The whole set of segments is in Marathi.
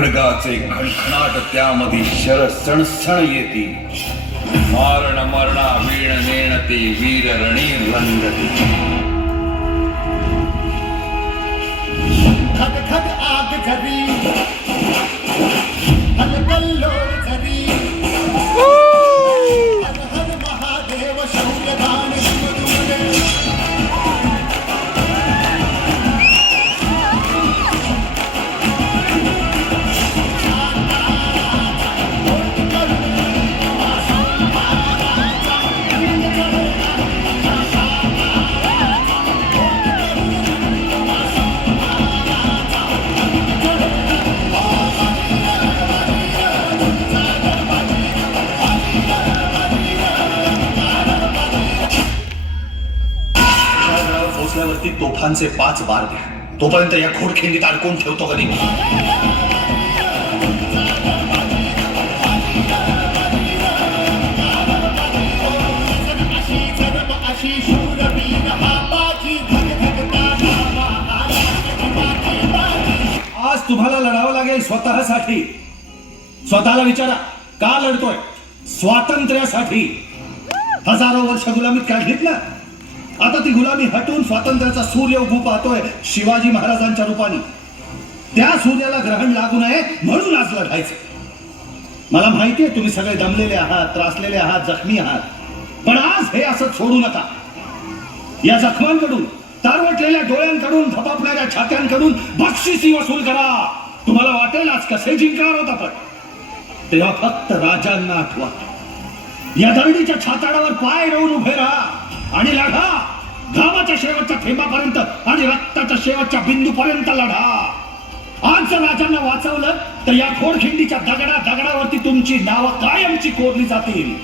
खडगाचे खणखणाट त्यामध्ये शर सणसण येते, मारण मरणा वीण नेणते वीर रणी रंगते. खद खद आग झरी हलकल्लोळ झरी हर हर महादेव शौर्यदान शिवदुर्गे. पोचल्यावरती तोफांचे 5 बार द्या. तोपर्यंत या घोडखिंडीत अडकून ठेवतो कधी. आज तुम्हाला लढावं लागेल स्वतःसाठी. स्वतःला विचारा, का लढतोय? स्वातंत्र्यासाठी. हजारो वर्ष गुलामीत काढलीत ना, आता ती गुलामी हटून स्वातंत्र्याचा सूर्य उगू पाहतोय शिवाजी महाराजांच्या रूपाने. त्या सूर्याला ग्रहण लागू नये म्हणून आज लढायचं. मला माहितीये तुम्ही सगळे दमलेले आहात, त्रासलेले आहात, जखमी आहात, पण आज हे असं सोडू नका. या जखमांकडून, तारवटलेल्या डोळ्यांकडून, धपापणाऱ्या छात्यांकडून बक्षिसी वसूल करा. तुम्हाला वाटेल आज कसे जिंकणार होत आपण, तेव्हा फक्त राजांना आठवा. या दरडीच्या छाताडावर पाय रोवून उभे राहा आणि लढा. घामाच्या शेवटच्या थेंबापर्यंत आणि रक्ताच्या शेवटच्या बिंदूपर्यंत लढा. आज जर राजांना वाचवलं तर या घोडखिंडीच्या दगडावरती तुमची नावं कायमची कोरली जातील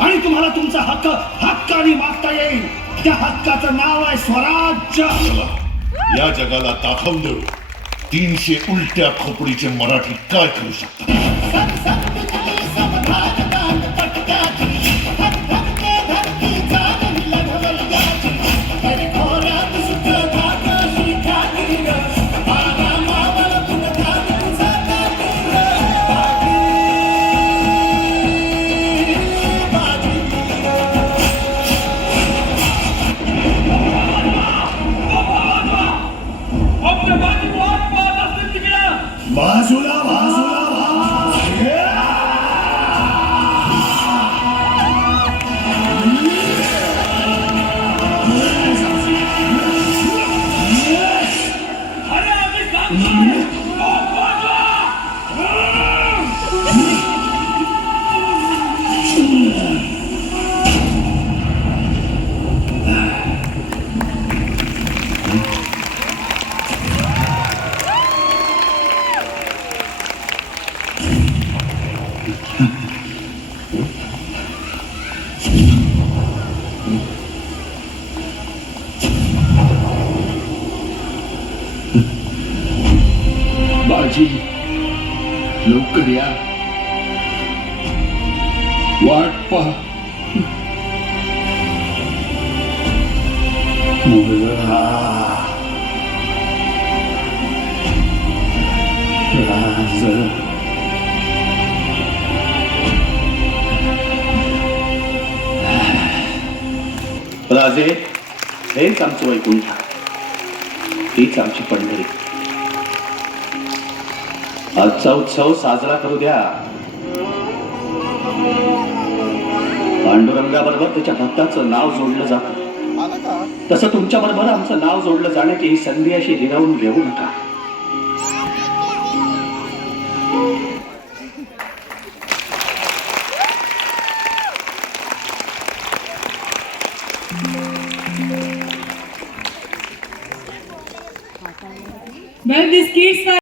आणि तुम्हाला तुमचा हक्क हक्काने मागता येईल. त्या हक्काचं नाव आहे स्वराज्य. या जगाला दाखवलं 300 उलट्या खोपडीचे मराठी काय करू शकतात. बाजूला बाजूला बाजी, लवकर या, वाट पहा. मुलगा राज राजे, हेच आमचं वैकुंठ, हीच आमची पंढरी. आजचा उत्सव साजरा करू द्या. पांडुरंगाबरोबर त्याच्या भक्ताचं नाव जोडलं जातं, तसं तुमच्या बरोबर आमचं नाव जोडलं जाण्याची ही संधी अशी हिरावून घेऊ नका. Well, these kids are